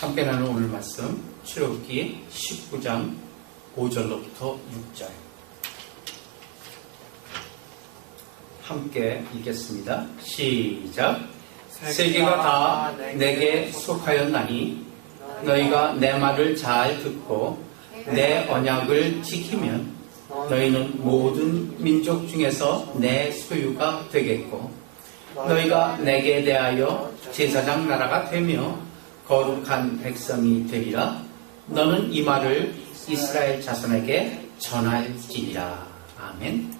함께 나눈 오늘 말씀 출애굽기 19장 5절로부터 6절 함께 읽겠습니다. 시작. 세계가 다 내게 속하였나니 너희가 내 말을 잘 듣고 내 언약을 지키면 너희는 모든 민족 중에서 내 소유가 되겠고 너희가 내게 대하여 제사장 나라가 되며 거룩한 백성이 되리라. 너는 이 말을 이스라엘 자손에게 전할지니라. 아멘.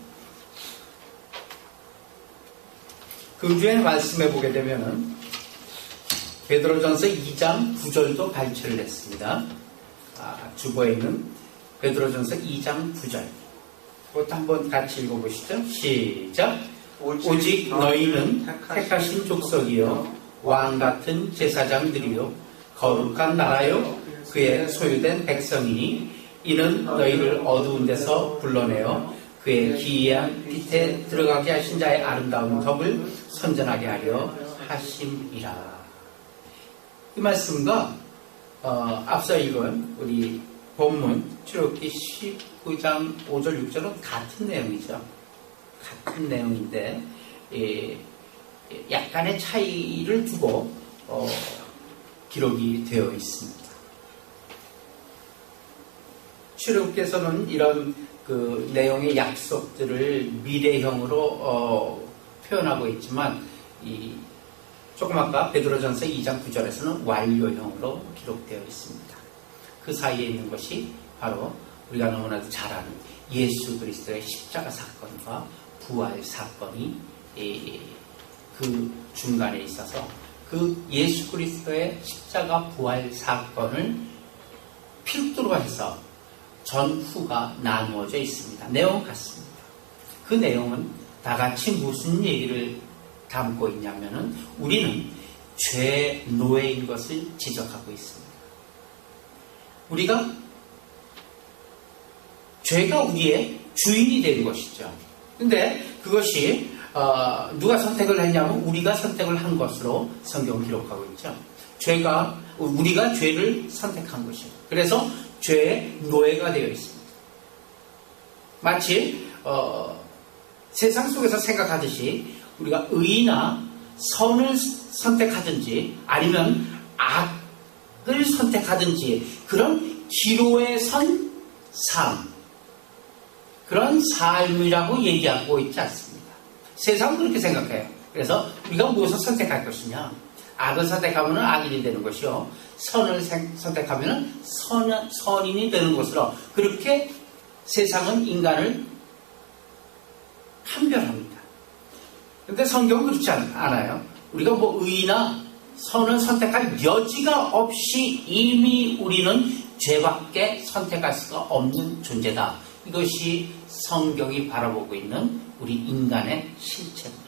금주의 말씀해 보게 되면은 베드로전서 2장 9절도 발췌를 했습니다. 주보에 있는 베드로전서 2장 9절. 그것도 한번 같이 읽어보시죠. 시작. 오직 너희는 택하신 족속이요 왕같은 제사장들이요 거룩한 나라요 그의 소유된 백성이니 이는 너희를 어두운 데서 불러내어 그의 기이한 빛에 들어가게 하신 자의 아름다운 덕을 선전하게 하려 하심이라. 이 말씀과 앞서 읽은 우리 본문 출애굽기 19장 5절 6절은 같은 내용이죠. 같은 내용인데 약간의 차이를 두고 기록이 되어 있습니다. 출애굽께서는 이런 그 내용의 약속들을 미래형으로 표현하고 있지만 조금 아까 베드로전서 2장 9절에서는 완료형으로 기록되어 있습니다. 그 사이에 있는 것이 바로 우리가 너무나도 잘 아는 예수 그리스도의 십자가 사건과 부활 사건이 그 중간에 있어서 그 예수 그리스도의 십자가 부활 사건을 필두로 해서 전후가 나누어져 있습니다. 내용 같습니다. 그 내용은 다 같이 무슨 얘기를 담고 있냐면은 우리는 죄 노예인 것을 지적하고 있습니다. 죄가 우리의 주인이 된 것이죠. 근데 그것이 누가 선택을 했냐면 우리가 선택을 한 것으로 성경 기록하고 있죠. 우리가 죄를 선택한 것이에요. 그래서 죄의 노예가 되어 있습니다. 마치 세상 속에서 생각하듯이 우리가 의나 선을 선택하든지 아니면 악을 선택하든지 그런 기로에 선 삶, 그런 삶이라고 얘기하고 있지 않습니다. 세상은 그렇게 생각해요. 그래서 우리가 무엇을 선택할 것이냐, 악을 선택하면 악인이 되는 것이요 선을 선택하면 선인이 되는 것으로 그렇게 세상은 인간을 판별합니다. 그런데 성경은 그렇지 않아요. 우리가 의나 선을 선택할 여지가 없이 이미 우리는 죄밖에 선택할 수가 없는 존재다. 이것이 성경이 바라보고 있는 우리 인간의 실체입니다.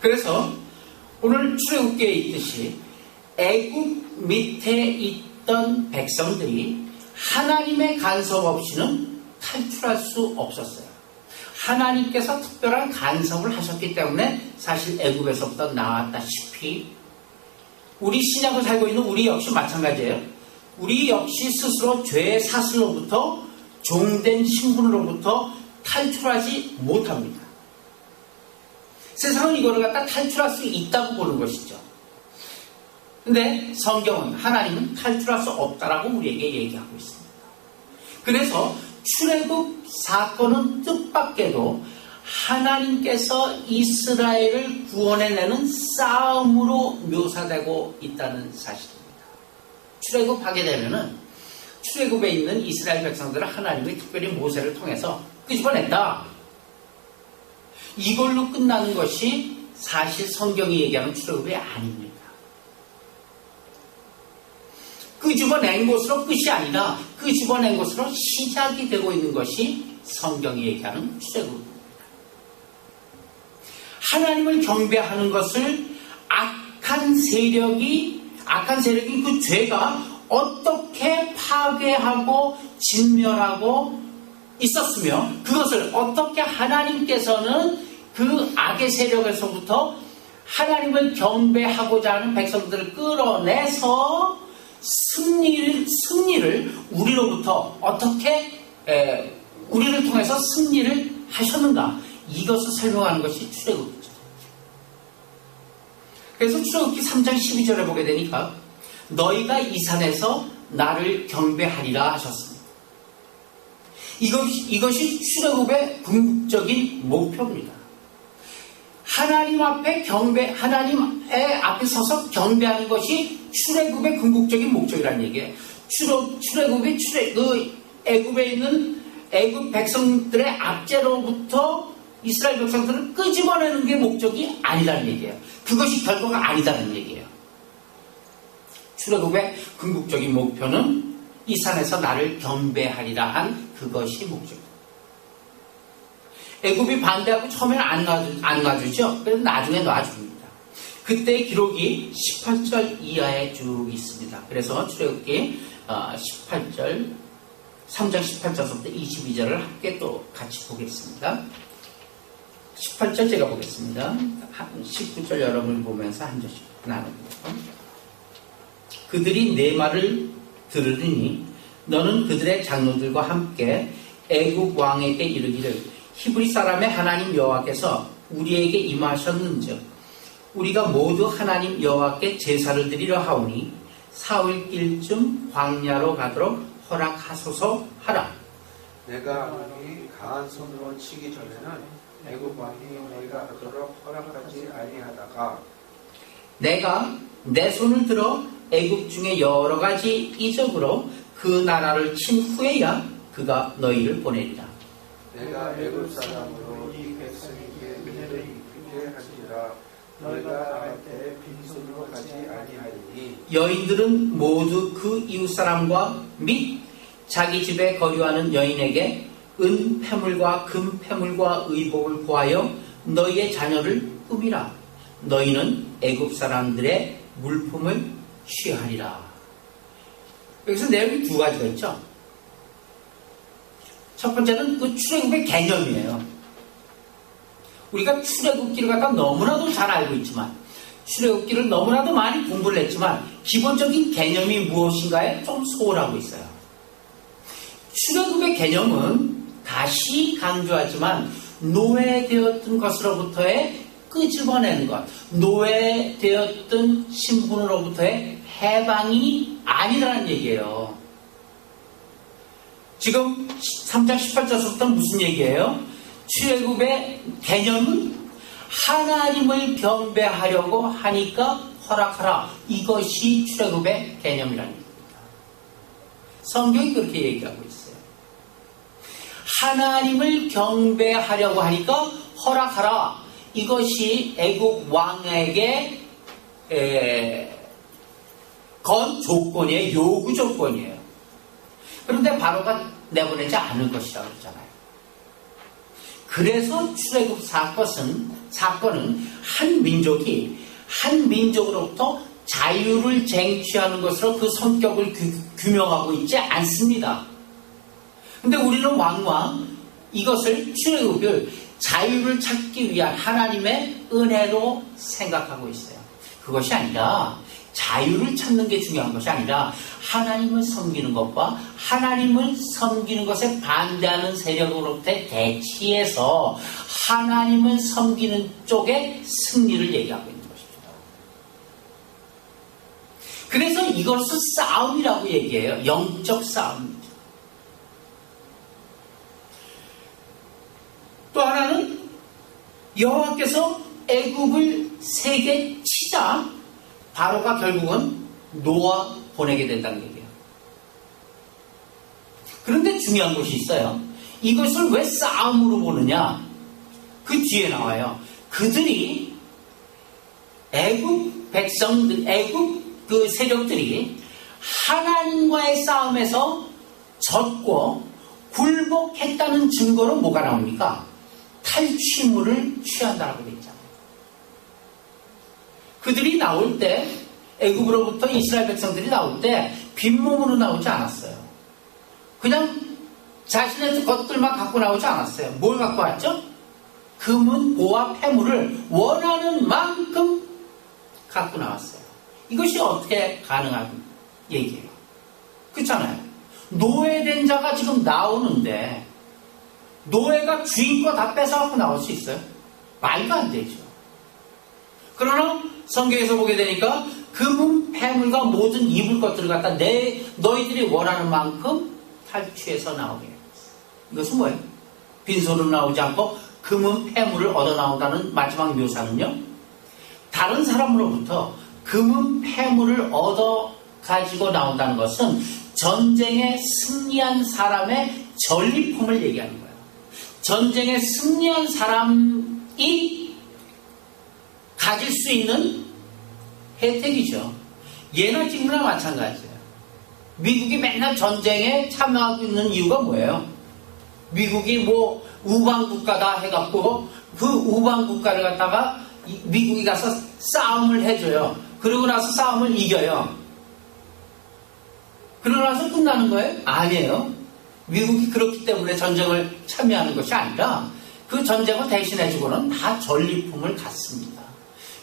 그래서 오늘 출애굽기에 있듯이 애굽 밑에 있던 백성들이 하나님의 간섭 없이는 탈출할 수 없었어요. 하나님께서 특별한 간섭을 하셨기 때문에 사실 애굽에서부터 나왔다시피 우리 신약을 살고 있는 우리 역시 마찬가지예요. 우리 역시 스스로 죄의 사슬로부터 종된 신분으로부터 탈출하지 못합니다. 세상은 이거를 갖다 탈출할 수 있다고 보는 것이죠. 근데 성경은 하나님은 탈출할 수 없다라고 우리에게 얘기하고 있습니다. 그래서 출애굽 사건은 뜻밖에도 하나님께서 이스라엘을 구원해내는 싸움으로 묘사되고 있다는 사실입니다. 출애굽하게 되면은 출애굽에 있는 이스라엘 백성들을 하나님이 특별히 모세를 통해서 끄집어낸다. 이걸로 끝나는 것이 사실 성경이 얘기하는 출애굽이 아닙니다. 끄집어낸 것으로 끝이 아니라 끄집어낸 것으로 시작이 되고 있는 것이 성경이 얘기하는 출애굽입니다. 하나님을 경배하는 것을 악한 세력이 그 죄가 어떻게 파괴하고 진멸하고 있었으며 그것을 어떻게 하나님께서는 그 악의 세력에서부터 하나님을 경배하고자 하는 백성들을 끌어내서 승리를 우리로부터 어떻게 우리를 통해서 승리를 하셨는가, 이것을 설명하는 것이 출애굽기죠. 그래서 출애굽기 3장 12절에 보게 되니까 너희가 이 산에서 나를 경배하리라 하셨습니다. 이것이 출애굽의 궁극적인 목표입니다. 하나님 앞에 하나님의 앞에 서서 경배하는 것이 출애굽의 궁극적인 목적이라는 얘기예요. 출애굽이 애굽에 있는 애굽 백성들의 압제로부터 이스라엘 백성들을 끄집어내는 게 목적이 아니라는 얘기예요. 그것이 결과가 아니다는 얘기예요. 출애굽의 궁극적인 목표는 이 산에서 나를 경배하리라 한 그것이 목적입니다. 애굽이 반대하고 처음에는 안 놔주죠. 그래서 나중에 놔줍니다. 그때의 기록이 18절 이하에 쭉 있습니다. 그래서 출애굽기 18절 3장 18절부터 22절을 함께 또 같이 보겠습니다. 18절 제가 보겠습니다. 19절 여러분이 보면서 한 절씩 나눕니다. 그들이 내 말을 들으니 너는 그들의 장로들과 함께 애굽 왕에게 이르기를 히브리 사람의 하나님 여호와께서 우리에게 임하셨는즉 우리가 모두 하나님 여호와께 제사를 드리려 하오니 사흘길쯤 광야로 가도록 허락하소서 하라. 내가 너희 강한 손으로 치기 전에는 애굽 왕이 너희가 그토록 허락하지 아니하다가 내가 내 손을 들어 애굽 중에 여러 가지 이적으로 그 나라를 친 후에야 그가 너희를 보내리라. 내가 애굽 사람으로 이 백성에게 은혜를 입히게 하시리라. 너희가 나갈 때 빈손으로 가지 아니하리니 여인들은 모두 그 이웃 사람과 및 자기 집에 거류하는 여인에게 은 패물과 금 패물과 의복을 구하여 너희의 자녀를 꾸미라. 너희는 애굽 사람들의 물품을 취하리라. 여기서 내용이 두 가지가 있죠. 첫 번째는 그 출애굽의 개념이에요. 우리가 출애굽기를 갖다 너무나도 잘 알고 있지만, 출애굽기를 너무나도 많이 공부를 했지만 기본적인 개념이 무엇인가에 좀 소홀하고 있어요. 출애굽의 개념은 다시 강조하지만 노예되었던 것으로부터의 끄집어내는 것, 노예되었던 신분으로부터의 해방이 아니라는 얘기예요. 지금 3장 18절부터 무슨 얘기예요? 출애굽의 개념은 하나님을 경배하려고 하니까 허락하라. 이것이 출애굽의 개념이라는 얘기입니다. 성경이 그렇게 얘기하고 있어요. 하나님을 경배하려고 하니까 허락하라. 이것이 애굽 왕에게 건 조건이에요. 요구 조건이에요. 그런데 바로가 내보내지 않을 것이라고 했잖아요. 그래서 출애굽 사건은 한 민족이 한 민족으로부터 자유를 쟁취하는 것으로 그 성격을 규명하고 있지 않습니다. 근데 우리는 왕왕 이것을 출애굽을 자유를 찾기 위한 하나님의 은혜로 생각하고 있어요. 그것이 아니라 자유를 찾는 게 중요한 것이 아니라 하나님을 섬기는 것과 하나님을 섬기는 것에 반대하는 세력으로부터의 대치해서 하나님을 섬기는 쪽의 승리를 얘기하고 있는 것입니다. 그래서 이것을 싸움이라고 얘기해요. 영적 싸움이죠. 또 하나는 여호와께서 애굽을 세게 치자 바로가 결국은 놓아 보내게 된다는 얘기예요. 그런데 중요한 것이 있어요. 이것을 왜 싸움으로 보느냐? 그 뒤에 나와요. 그들이 애굽 백성들, 애굽 그 세력들이 하나님과의 싸움에서 졌고 굴복했다는 증거로 뭐가 나옵니까? 탈취물을 취한다라고 되어 있잖아요. 그들이 나올 때, 애굽으로부터 이스라엘 백성들이 나올 때 빈몸으로 나오지 않았어요. 그냥 자신의 것들만 갖고 나오지 않았어요. 뭘 갖고 왔죠? 금은 보화 폐물을 원하는 만큼 갖고 나왔어요. 이것이 어떻게 가능한 얘기예요? 그렇잖아요. 노예된 자가 지금 나오는데 노예가 주인 거 다 뺏어갖고 나올 수 있어요? 말도 안 되죠. 그러나 성경에서 보게 되니까 금은 폐물과 모든 입을 것들을 갖다 너희들이 원하는 만큼 탈취해서 나오게 해요. 이것은 뭐예요? 빈손으로 나오지 않고 금은 폐물을 얻어 나온다는 마지막 묘사는요, 다른 사람으로부터 금은 폐물을 얻어 가지고 나온다는 것은 전쟁에 승리한 사람의 전리품을 얘기하는 거예요. 전쟁에 승리한 사람이 가질 수 있는 혜택이죠. 예나 지금이나 마찬가지예요. 미국이 맨날 전쟁에 참여하고 있는 이유가 뭐예요? 미국이 뭐 우방국가다 해갖고 그 우방국가를 갖다가 미국이 가서 싸움을 해줘요. 그러고 나서 싸움을 이겨요. 그러고 나서 끝나는 거예요? 아니에요. 미국이 그렇기 때문에 전쟁을 참여하는 것이 아니라 그 전쟁을 대신해주고는 다 전리품을 갖습니다.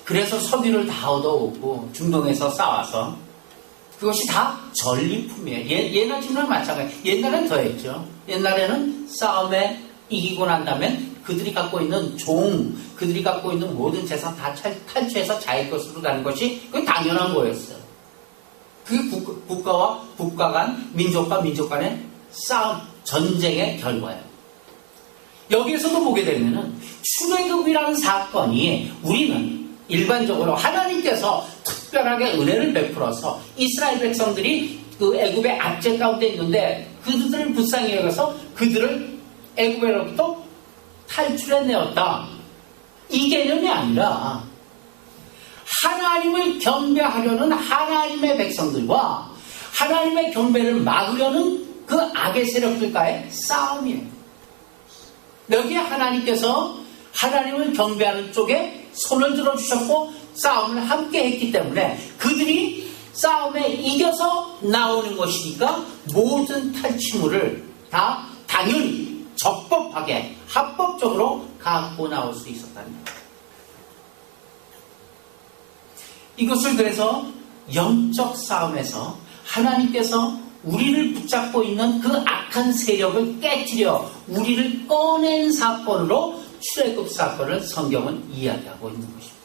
그래서 석유를 다 얻어오고 중동에서 싸워서 그것이 다 전리품이에요. 예나 지금이나 마찬가지. 옛날엔 더했죠. 옛날에는 싸움에 이기고 난 다음에 그들이 갖고 있는 그들이 갖고 있는 모든 재산 다 탈취해서 자기 것으로 가는 것이 그 당연한 거였어요. 그게 국가와 국가 간, 민족과 민족 간의 싸움, 전쟁의 결과예요. 여기에서도 보게 되면은 출애굽이라는 사건이 우리는 일반적으로 하나님께서 특별하게 은혜를 베풀어서 이스라엘 백성들이 그 애굽의 압제 가운데 있는데 그들을 불쌍히 여겨서 그들을 애굽으로부터 탈출해내었다. 이 개념이 아니라 하나님을 경배하려는 하나님의 백성들과 하나님의 경배를 막으려는 그 악의 세력들과의 싸움이에요. 여기에 하나님께서 하나님을 경배하는 쪽에 손을 들어주셨고 싸움을 함께 했기 때문에 그들이 싸움에 이겨서 나오는 것이니까 모든 탈취물을 다 당연히 적법하게 합법적으로 갖고 나올 수 있었다는 거예요. 이것을 그래서 영적 싸움에서 하나님께서 우리를 붙잡고 있는 그 악한 세력을 깨뜨려 우리를 꺼낸 사건으로 출애굽 사건을 성경은 이야기하고 있는 것입니다.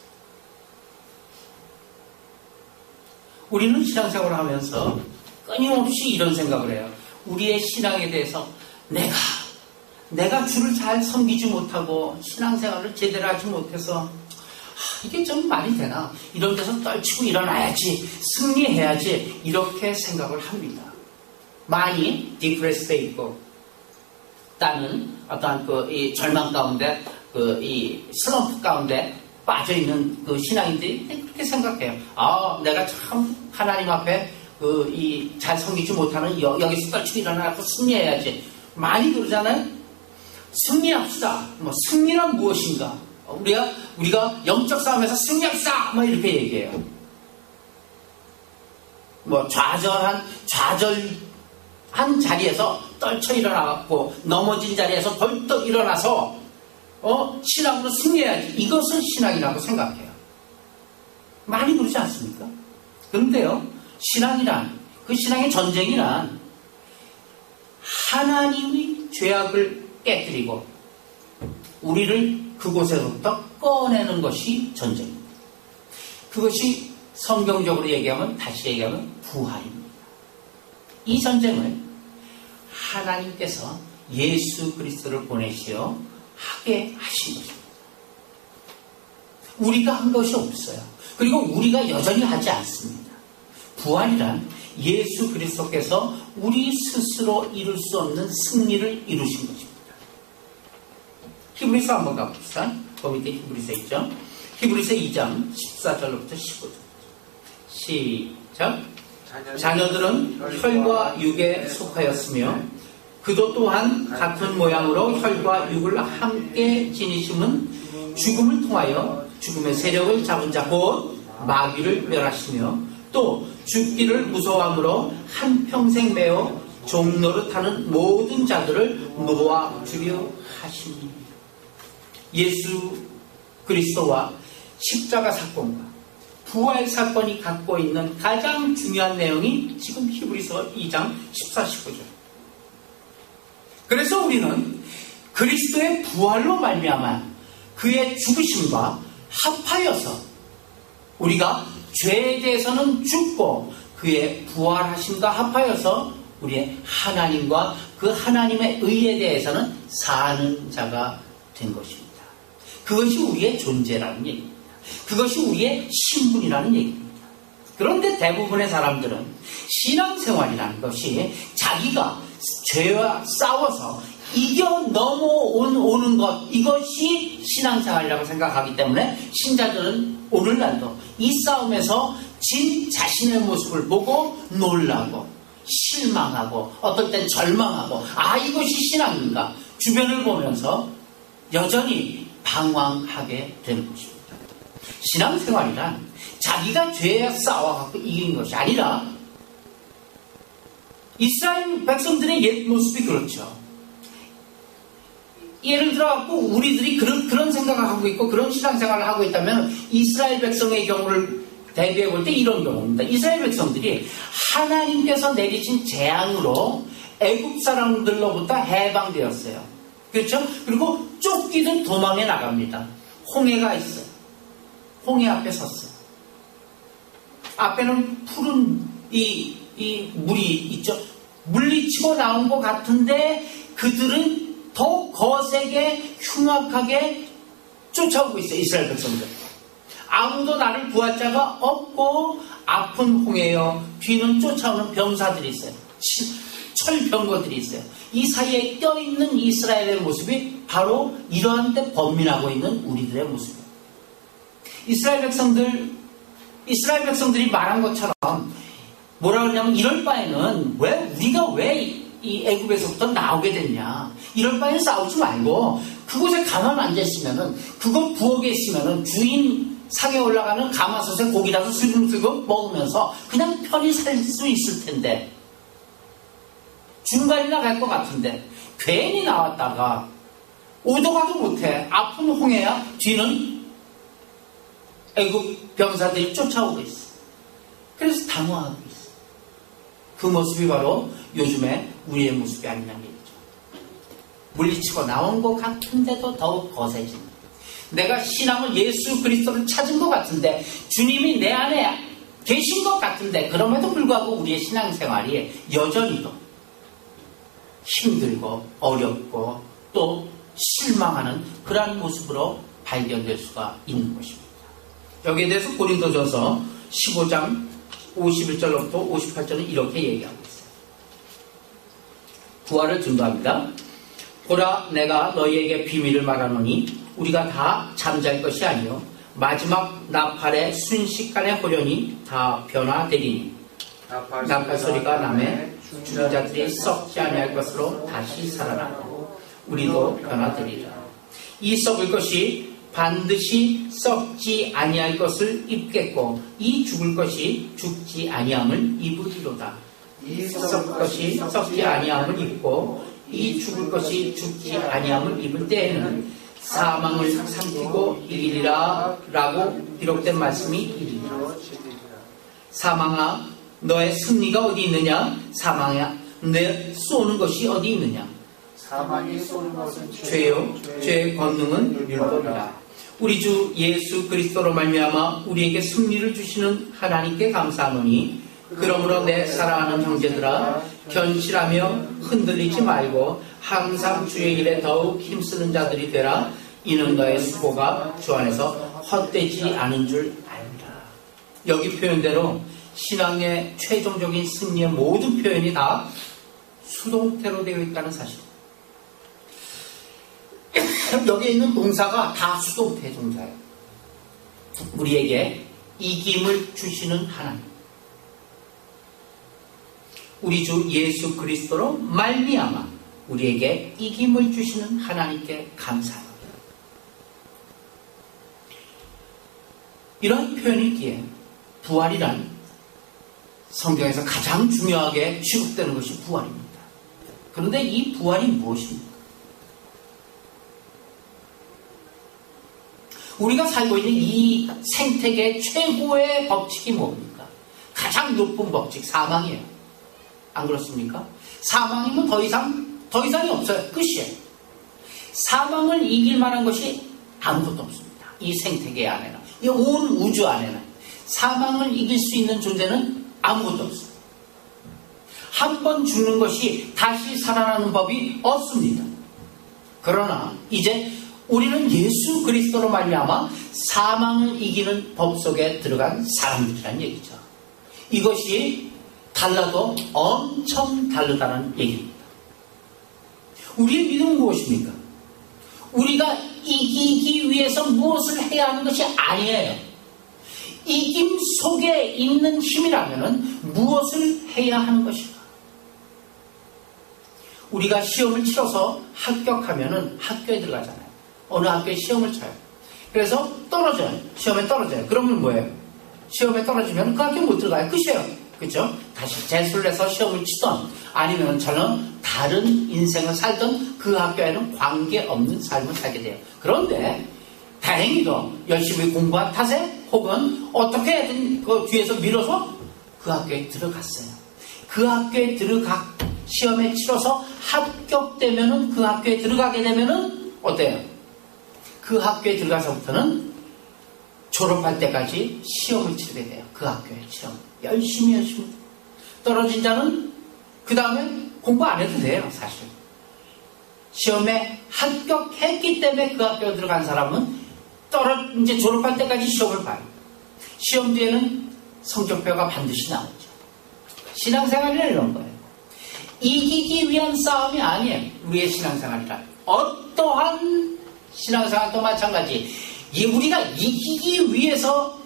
우리는 신앙생활을 하면서 끊임없이 이런 생각을 해요. 우리의 신앙에 대해서 내가 주를 잘 섬기지 못하고 신앙생활을 제대로 하지 못해서 이게 좀 말이 되나? 이런 데서 떨치고 일어나야지, 승리해야지 이렇게 생각을 합니다. 많이 디프레스돼 있고 나는 어떠한 이 절망 가운데 이 슬럼프 가운데 빠져 있는 그 신앙인들이 그렇게 생각해요. 내가 참 하나님 앞에 이 잘 섬기지 못하는 여기서 떨치고 일어나서 승리해야지. 많이 그러잖아요. 승리합시다. 승리란 무엇인가? 우리가 영적 싸움에서 승리합시다. 이렇게 얘기해요. 좌절한 자리에서 떨쳐 일어나고 넘어진 자리에서 벌떡 일어나서 신앙으로 승리해야지. 이것을 신앙이라고 생각해요. 많이 그러지 않습니까? 그런데요, 그 신앙의 전쟁이란 하나님이 죄악을 깨뜨리고 우리를 그곳에서부터 꺼내는 것이 전쟁입니다. 그것이 성경적으로 다시 얘기하면 부활입니다. 이 전쟁을 하나님께서 예수 그리스도를 보내시어 하게 하신 것입니다. 우리가 한 것이 없어요. 그리고 우리가 여전히 하지 않습니다. 부활이란 예수 그리스도께서 우리 스스로 이룰 수 없는 승리를 이루신 것입니다. 히브리서 한번 가봅시다. 그 밑에 히브리서 있죠. 히브리서 2장 14절로부터 15절. 시작. 자녀들은 혈과 육에 속하였으며 그도 또한 같은 모양으로 혈과 육을 함께 지니심은 죽음을 통하여 죽음의 세력을 잡은 자 곧 마귀를 멸하시며 또 죽기를 무서워함으로 한평생 매어 종노릇하는 모든 자들을 놓아주려 하시니. 예수 그리스도와 십자가 사건과 부활 사건이 갖고 있는 가장 중요한 내용이 지금 히브리서 2장 14, 19절. 그래서 우리는 그리스도의 부활로 말미암아 그의 죽으심과 합하여서 우리가 죄에 대해서는 죽고 그의 부활하심과 합하여서 우리의 하나님과 그 하나님의 의에 대해서는 사는 자가 된 것입니다. 그것이 우리의 존재라는 얘기입니다. 그것이 우리의 신분이라는 얘기입니다. 그런데 대부분의 사람들은 신앙생활이라는 것이 자기가 죄와 싸워서 이겨 넘어오는 것, 이것이 신앙생활이라고 생각하기 때문에 신자들은 오늘날도 이 싸움에서 진 자신의 모습을 보고 놀라고 실망하고 어떨 땐 절망하고 이것이 신앙인가 주변을 보면서 여전히 방황하게 되는 것입니다. 신앙생활이란 자기가 죄에 싸워갖고 이긴 것이 아니라 이스라엘 백성들의 옛 모습이 그렇죠. 예를 들어갖고 우리들이 그런 생각을 하고 있고 그런 신앙생활을 하고 있다면 이스라엘 백성의 경우를 대비해 볼 때 이런 경우입니다. 이스라엘 백성들이 하나님께서 내리신 재앙으로 애굽 사람들로부터 해방되었어요. 그렇죠? 그리고 쫓기듯 도망해 나갑니다. 홍해가 있어요. 홍해 앞에 섰어요. 앞에는 푸른 이 물이 있죠. 물리치고 나온 것 같은데 그들은 더 거세게 흉악하게 쫓아오고 있어요. 이스라엘 백성들. 아무도 나를 구할 자가 없고 아픈 홍해여 뒤는 쫓아오는 병사들이 있어요. 철병거들이 있어요. 이 사이에 껴있는 이스라엘의 모습이 바로 이러한 때 범민하고 있는 우리들의 모습이에요. 이스라엘 백성들이 말한 것처럼 뭐라 그러냐면 이럴 바에는 우리가 왜 이 애굽에서부터 나오게 됐냐. 이럴 바에는 싸우지 말고 그곳에 가만 앉아있으면은 그곳 부엌에 있으면은 주인 상에 올라가는 가마솥에 고기라도 슬금슬금 먹으면서 그냥 편히 살 수 있을 텐데 중간이나 갈 것 같은데 괜히 나왔다가 오도 가도 못해. 아픈 홍해야 뒤는 애굽 병사들이 쫓아오고 있어. 그래서 당황하고 있어. 그 모습이 바로 요즘에 우리의 모습이 아니냐는 얘기죠. 물리치고 나온 것 같은데도 더욱 거세집니다. 내가 신앙을 예수 그리스도를 찾은 것 같은데 주님이 내 안에 계신 것 같은데 그럼에도 불구하고 우리의 신앙생활이 여전히도 힘들고 어렵고 또 실망하는 그러한 모습으로 발견될 수가 있는 것입니다. 여기에 대해서 고린도전서 15장 51절로부터 58절은 이렇게 얘기하고 있어요. 부활을 증거합니다. 보라 내가 너희에게 비밀을 말하노니 우리가 다 잠잘 것이 아니요 마지막 나팔의 순식간에 호련히 다 변화되리니 나팔 소리가 나매 죽은 자들이 썩지 아니할 것으로 다시 살아나고 우리도 변화되리라. 이 썩을 것이 반드시 썩지 아니할 것을 입겠고 이 죽을 것이 죽지 아니함을 입으리로다. 이 썩을 것이 썩지 아니함을 입고 이 죽을 것이 죽지 아니함을 입을 때에는 사망을 삼키고 이기리라 라고 기록된 말씀이 이르리라. 사망아 너의 승리가 어디 있느냐? 사망아 내 쏘는 것이 어디 있느냐? 사망이 쏘는 것은 죄요 죄의 권능은 율법이라. 우리 주 예수 그리스도로 말미암아 우리에게 승리를 주시는 하나님께 감사하노니 그러므로 내 사랑하는 형제들아 견실하며 흔들리지 말고 항상 주의 일에 더욱 힘쓰는 자들이 되라. 이는 너의 수고가 주 안에서 헛되지 않은 줄 알라. 여기 표현대로 신앙의 최종적인 승리의 모든 표현이 다 수동태로 되어 있다는 사실. 여기에 있는 동사가 다 수동태 동사예요. 우리에게 이김을 주시는 하나님. 우리 주 예수 그리스도로 말미암아 우리에게 이김을 주시는 하나님께 감사합니다. 이런 표현이기에 부활이란 성경에서 가장 중요하게 취급되는 것이 부활입니다. 그런데 이 부활이 무엇입니까? 우리가 살고 있는 이 생태계 최고의 법칙이 뭡니까? 가장 높은 법칙, 사망이에요. 안 그렇습니까? 사망이면 더 이상이 없어요. 끝이에요. 사망을 이길 만한 것이 아무것도 없습니다. 이 생태계 안에는, 이 온 우주 안에는 사망을 이길 수 있는 존재는 아무것도 없습니다. 한 번 죽는 것이 다시 살아나는 법이 없습니다. 그러나 이제 우리는 예수 그리스도로 말미암아 사망을 이기는 법 속에 들어간 사람들이라는 얘기죠. 이것이 달라도 엄청 다르다는 얘기입니다. 우리의 믿음은 무엇입니까? 우리가 이기기 위해서 무엇을 해야 하는 것이 아니에요. 이김 속에 있는 힘이라면 무엇을 해야 하는 것인가? 우리가 시험을 치러서 합격하면 학교에 들어가잖아요. 어느 학교에 시험을 쳐요. 그래서 떨어져요. 시험에 떨어져요. 그러면 뭐예요? 시험에 떨어지면 그 학교에 못 들어가요. 끝이에요. 그렇죠? 다시 재수를 해서 시험을 치던 아니면 저는 다른 인생을 살던 그 학교에는 관계없는 삶을 살게 돼요. 그런데 다행히도 열심히 공부한 탓에 혹은 어떻게든 그 뒤에서 밀어서 그 학교에 들어갔어요. 그 학교에 시험에 치러서 합격되면은 그 학교에 들어가게 되면은 어때요? 그 학교에 들어가서부터는 졸업할 때까지 시험을 치르게 돼요. 그 학교에 시험. 열심히. 떨어진 자는 그 다음에 공부 안 해도 돼요, 사실. 시험에 합격했기 때문에 그 학교에 들어간 사람은 이제 졸업할 때까지 시험을 봐요. 시험 뒤에는 성적표가 반드시 나오죠. 신앙생활이란 이런 거예요. 이기기 위한 싸움이 아니에요. 우리의 신앙생활이란. 어떠한 신앙생활도 마찬가지. 우리가 이기기 위해서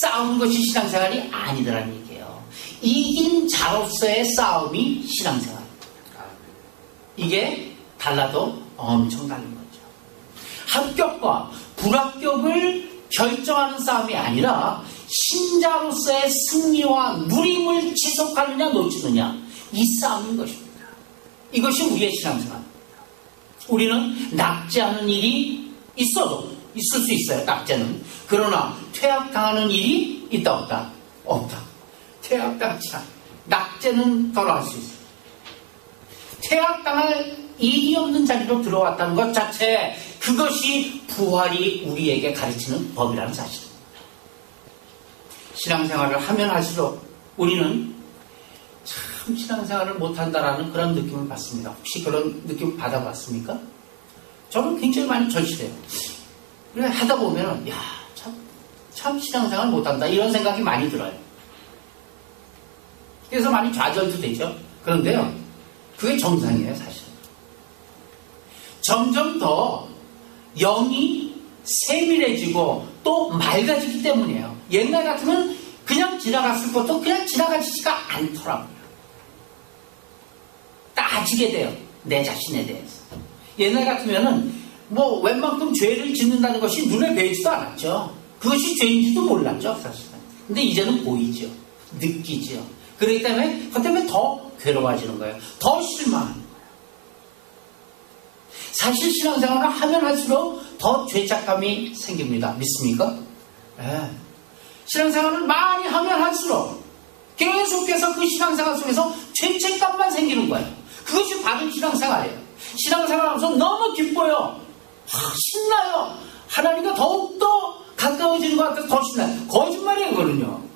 싸우는 것이 신앙생활이 아니더라는 얘기예요. 이긴 자로서의 싸움이 신앙생활입니다. 이게 달라도 엄청 다른 거죠. 합격과 불합격을 결정하는 싸움이 아니라 신자로서의 승리와 누림을 지속하느냐 놓치느냐, 이 싸움인 것입니다. 이것이 우리의 신앙생활입니다. 우리는 낙제하는 일이 있을 수 있어요. 낙제는. 그러나 퇴학당하는 일이 있다 없다? 없다. 퇴학당치 않아. 낙제는 덜할 수 있어요. 퇴학당할 일이 없는 자리로 들어왔다는 것 자체, 그것이 부활이 우리에게 가르치는 법이라는 사실입니다. 신앙생활을 하면 할수록 우리는 참 신앙생활을 못한다라는 그런 느낌을 받습니다. 혹시 그런 느낌 받아봤습니까? 저는 굉장히 많이 절실해요. 그래 하다 보면 참 신앙생활 못한다 이런 생각이 많이 들어요. 그래서 많이 좌절도 되죠. 그런데요, 그게 정상이에요. 사실 점점 더 영이 세밀해지고 또 맑아지기 때문이에요. 옛날 같으면 그냥 지나갔을 것도 그냥 지나가지지가 않더라고요. 따지게 돼요. 내 자신에 대해서. 옛날 같으면은 웬만큼 죄를 짓는다는 것이 눈에 보이지도 않았죠. 그것이 죄인지도 몰랐죠, 사실은. 근데 이제는 보이죠. 느끼죠. 그렇기 때문에 그것 때문에 더 괴로워지는 거예요. 더 실망하는 거예요. 사실 신앙생활을 하면 할수록 더 죄책감이 생깁니다. 믿습니까? 네. 신앙생활을 많이 하면 할수록 계속해서 그 신앙생활 속에서 죄책감만 생기는 거예요. 그것이 바른 신앙생활이에요. 신앙생활하면서 너무 기뻐요. 신나요. 하나님과 더욱더 가까워지는 것 같아서 더 신나요. 거짓말이에요, 그거는요.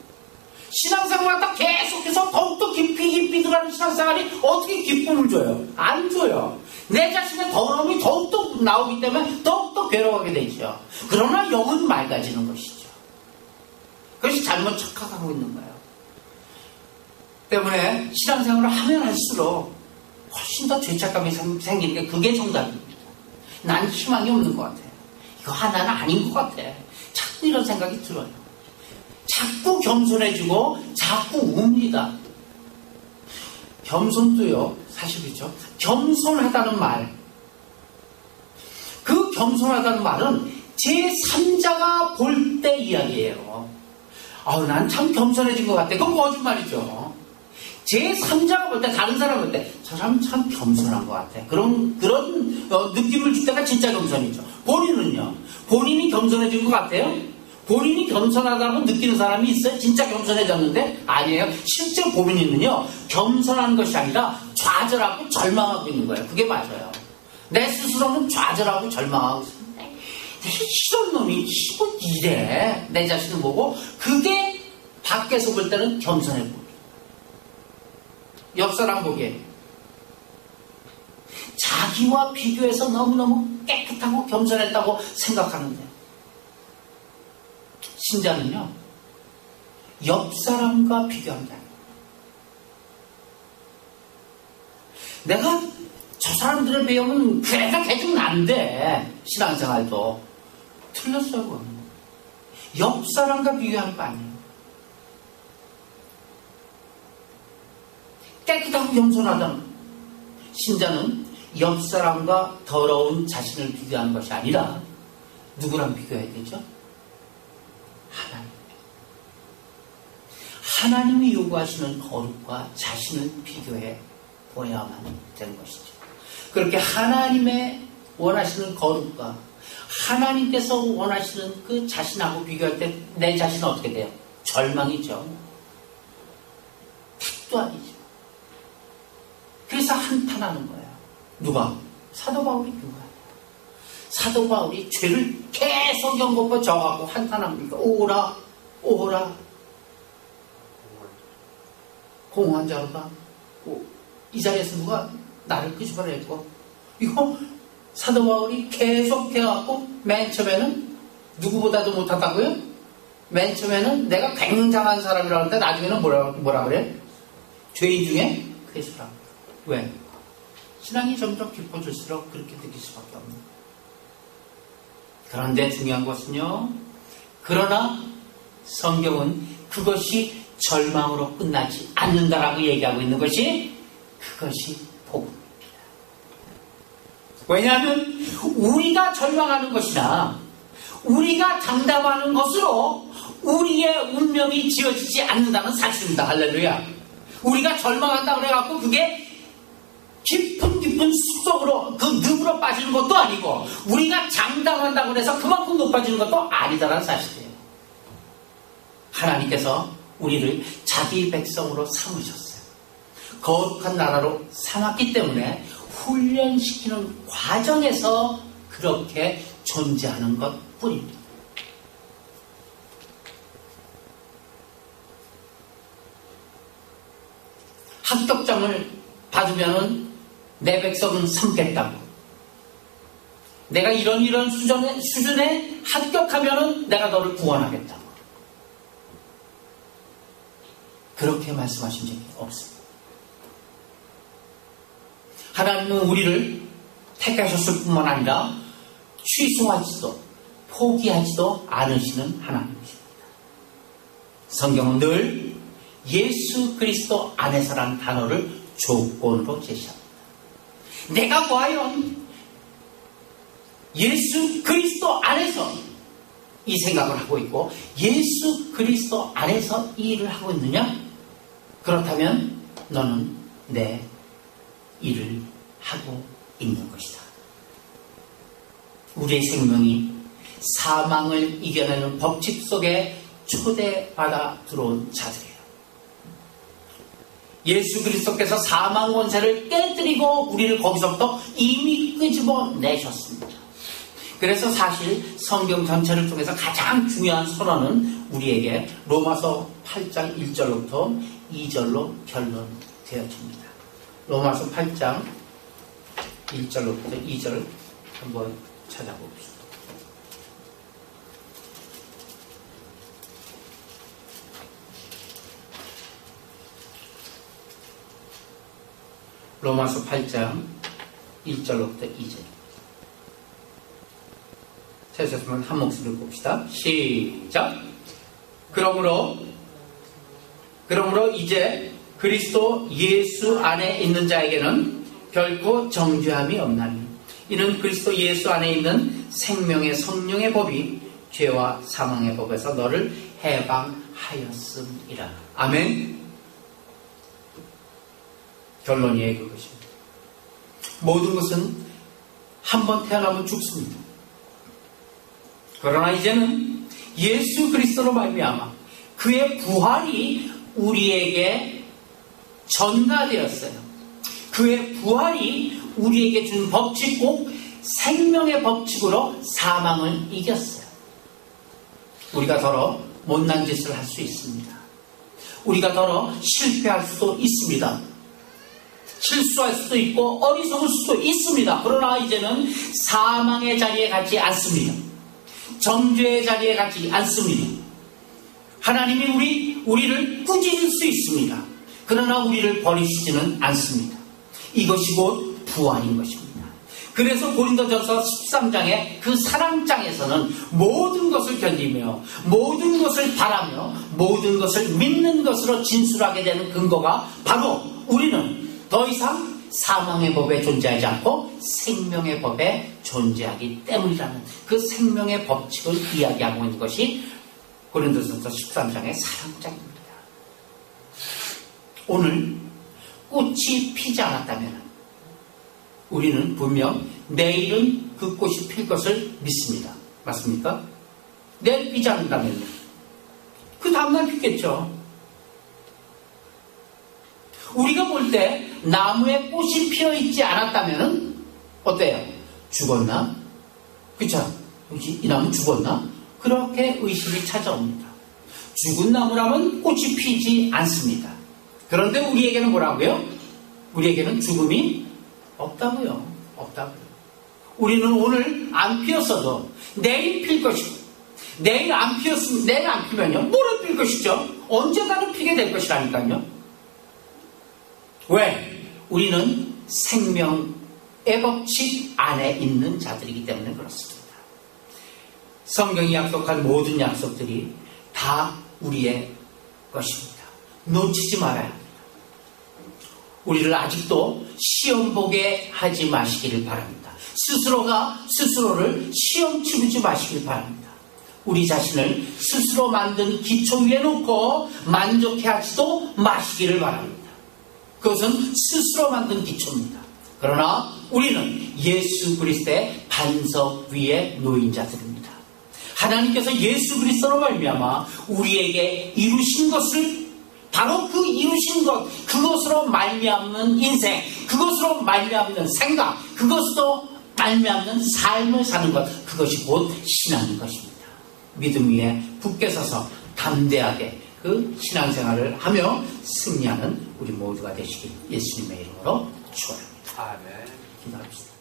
신앙생활하다 계속해서 더욱더 깊이 들어가는 신앙생활이 어떻게 기쁨을 줘요? 안 줘요. 내 자신의 더러움이 더욱더 나오기 때문에 더욱더 괴로워하게 되죠. 그러나 영은 맑아지는 것이죠. 그것이 잘못 착각하고 있는 거예요. 때문에 신앙생활을 하면 할수록 훨씬 더 죄책감이 생기는 게 그게 정답입니다. 난 희망이 없는 것 같아요. 이거 하나는 아닌 것 같아. 자꾸 이런 생각이 들어요. 자꾸 겸손해지고 자꾸 웁니다. 겸손도요, 사실 그렇죠. 겸손하다는 말, 그 겸손하다는 말은 제3자가 볼 때 이야기예요. 난 참 겸손해진 것 같아. 그건 거짓말이죠. 제3자가 볼 때, 다른 사람 볼 때, 저 사람 참 겸손한 것 같아. 그런 느낌을 줄 때가 진짜 겸손이죠. 본인은요? 본인이 겸손해진 것 같아요? 본인이 겸손하다고 느끼는 사람이 있어요? 진짜 겸손해졌는데? 아니에요. 실제 본인은요, 겸손한 것이 아니라 좌절하고 절망하고 있는 거예요. 그게 맞아요. 내 스스로는 좌절하고 절망하고 있는데, 이런 놈이 뭐 이래. 내 자신을 보고, 그게 밖에서 볼 때는 겸손해 보여요. 옆 사람 보기에. 자기와 비교해서 너무너무 깨끗하고 겸손했다고 생각하는데, 신자는요, 옆 사람과 비교한다. 내가 저 사람들에 비하면 그래도 개좀 난데, 신앙생활도. 틀렸어요, 그건. 옆 사람과 비교하는 거 아니에요. 깨끗하고 겸손하다는 신자는 옆 사람과 더러운 자신을 비교하는 것이 아니라 누구랑 비교해야 되죠? 하나님. 하나님이 요구하시는 거룩과 자신을 비교해 보야만 되는 것이죠. 그렇게 하나님의 원하시는 거룩과 하나님께서 원하시는 그 자신하고 비교할 때 내 자신은 어떻게 돼요? 절망이죠. 택도 아니죠. 그래서 한탄하는 거예요. 누가? 사도 바울이 그거예요. 사도 바울이 죄를 계속 연거푸 져갖고 한탄합니까? 오라, 오라. 공허한 자로다. 이 자리에서 누가 나를 끄집어냈고, 이거 사도 바울이 계속 해갖고 맨 처음에는 누구보다도 못하다고요? 맨 처음에는 내가 굉장한 사람이라고 하는데 나중에는 뭐라 그래? 죄인 중에 괴수라. 왜? 신앙이 점점 깊어질수록 그렇게 느낄 수밖에 없는 거예요. 그런데 중요한 것은요, 그러나 성경은 그것이 절망으로 끝나지 않는다라고 얘기하고 있는 것이 그것이 복음입니다. 왜냐하면 우리가 절망하는 것이나 우리가 장담하는 것으로 우리의 운명이 지어지지 않는다는 사실입니다. 할렐루야. 우리가 절망한다 그래갖고 그게 깊은 숲속으로 그 늪으로 빠지는 것도 아니고 우리가 장담한다고 해서 그만큼 높아지는 것도 아니다라는 사실이에요. 하나님께서 우리를 자기 백성으로 삼으셨어요. 거룩한 나라로 삼았기 때문에 훈련시키는 과정에서 그렇게 존재하는 것 뿐입니다. 합격장을 받으면은 내 백성은 삼겠다고. 내가 이런 수준에 합격하면은 내가 너를 구원하겠다고. 그렇게 말씀하신 적이 없습니다. 하나님은 우리를 택하셨을 뿐만 아니라 취소하지도 포기하지도 않으시는 하나님이십니다. 성경은 늘 예수 그리스도 안에서라는 단어를 조건으로 제시합니다. 내가 과연 예수 그리스도 안에서 이 생각을 하고 있고 예수 그리스도 안에서 이 일을 하고 있느냐? 그렇다면 너는 내 일을 하고 있는 것이다. 우리의 생명이 사망을 이겨내는 법칙 속에 초대받아 들어온 자들이에요. 예수 그리스도께서 사망 권세를 깨뜨리고 우리를 거기서부터 이미 끄집어내셨습니다. 그래서 사실 성경 전체를 통해서 가장 중요한 선언은 우리에게 로마서 8장 1절로부터 2절로 결론되어집니다. 로마서 8장 1절로부터 2절 한번 찾아봅시다. 로마서 8장 1절로부터 2절. 찾으셨으면 한 목소리를 봅시다. 시작. 그러므로 이제 그리스도 예수 안에 있는 자에게는 결코 정죄함이 없나니 이는 그리스도 예수 안에 있는 생명의 성령의 법이 죄와 사망의 법에서 너를 해방하였음이라. 아멘. 결론이에요, 그것입니다. 모든 것은 한 번 태어나면 죽습니다. 그러나 이제는 예수 그리스도로 말미암아 그의 부활이 우리에게 전가되었어요. 그의 부활이 우리에게 준 법칙, 꼭 생명의 법칙으로 사망을 이겼어요. 우리가 더러 못난 짓을 할 수 있습니다. 우리가 더러 실패할 수도 있습니다. 실수할 수도 있고 어리석을 수도 있습니다. 그러나 이제는 사망의 자리에 가지 않습니다. 정죄의 자리에 가지 않습니다. 하나님이 우리를 꾸짖을 수 있습니다. 그러나 우리를 버리시지는 않습니다. 이것이 곧 부활인 것입니다. 그래서 고린도전서 13장의 그 사랑장에서는 모든 것을 견디며 모든 것을 바라며 모든 것을 믿는 것으로 진술하게 되는 근거가 바로 우리는 더 이상 사망의 법에 존재하지 않고 생명의 법에 존재하기 때문이라는 그 생명의 법칙을 이야기하고 있는 것이 고린도전서 13장의 사랑장입니다. 오늘 꽃이 피지 않았다면 우리는 분명 내일은 그 꽃이 필 것을 믿습니다. 맞습니까? 내일 피지 않는다면 그 다음날 피겠죠. 우리가 볼 때 나무에 꽃이 피어있지 않았다면 어때요? 죽었나? 그쵸? 이 나무 죽었나? 그렇게 의심이 찾아옵니다. 죽은 나무라면 꽃이 피지 않습니다. 그런데 우리에게는 뭐라고요? 우리에게는 죽음이 없다고요. 없다고요. 우리는 오늘 안 피었어도 내일 필 것이고, 내일 안 피었으면, 내일 안 피면요, 모레 필 것이죠. 언젠가는 피게 될 것이라니까요. 왜? 우리는 생명의 법칙 안에 있는 자들이기 때문에 그렇습니다. 성경이 약속한 모든 약속들이 다 우리의 것입니다. 놓치지 말아야 합니다. 우리를 아직도 시험 보게 하지 마시기를 바랍니다. 스스로가 스스로를 시험 치르지 마시길 바랍니다. 우리 자신을 스스로 만든 기초 위에 놓고 만족해하지도 마시기를 바랍니다. 그것은 스스로 만든 기초입니다. 그러나 우리는 예수 그리스도의 반석 위에 놓인 자들입니다. 하나님께서 예수 그리스도로 말미암아 우리에게 이루신 것을, 바로 그 이루신 것, 그것으로 말미암는 인생, 그것으로 말미암는 생각, 그것으로 말미암는 삶을 사는 것, 그것이 곧 신앙인 것입니다. 믿음 위에 굳게 서서 담대하게 그 신앙생활을 하며 승리하는 우리 모두가 되시길 예수님의 이름으로 축원합니다. 아멘. 기도합시다.